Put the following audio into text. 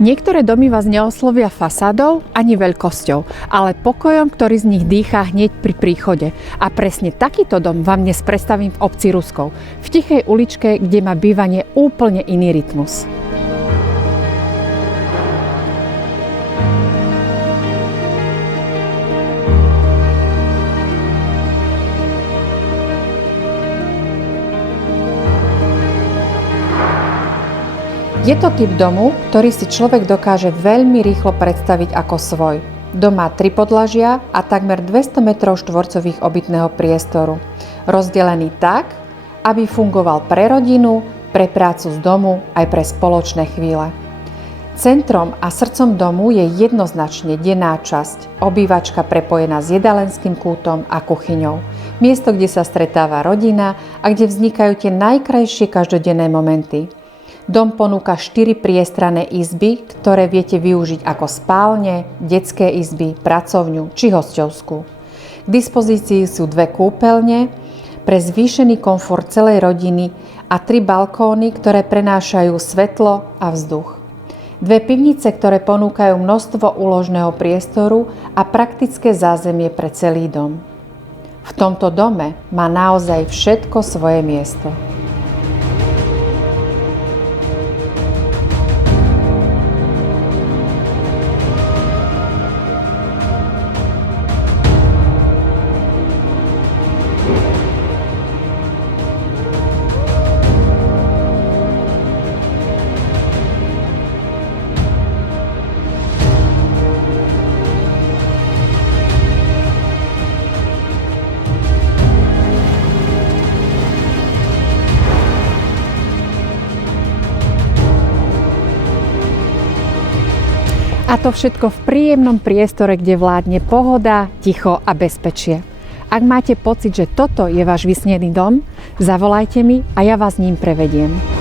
Niektoré domy vás neoslovia fasádou ani veľkosťou, ale pokojom, ktorý z nich dýchá hneď pri príchode. A presne takýto dom vám dnes predstavím v obci Ruskov, v tichej uličke, kde má bývanie úplne iný rytmus. Je to typ domu, ktorý si človek dokáže veľmi rýchlo predstaviť ako svoj. Dom má 3 podlažia a takmer 200 m2 obytného priestoru. Rozdelený tak, aby fungoval pre rodinu, pre prácu z domu aj pre spoločné chvíle. Centrom a srdcom domu je jednoznačne denná časť, obývačka prepojená s jedalenským kútom a kuchyňou. Miesto, kde sa stretáva rodina a kde vznikajú tie najkrajšie každodenné momenty. Dom ponúka 4 priestranné izby, ktoré viete využiť ako spálne, detské izby, pracovňu či hosťovskú. K dispozícii sú 2 kúpeľne pre zvýšený komfort celej rodiny a 3 balkóny, ktoré prenášajú svetlo a vzduch. 2 pivnice, ktoré ponúkajú množstvo úložného priestoru a praktické zázemie pre celý dom. V tomto dome má naozaj všetko svoje miesto. A to všetko v príjemnom priestore, kde vládne pohoda, ticho a bezpečie. Ak máte pocit, že toto je váš vysnený dom, zavolajte mi a ja vás ním prevediem.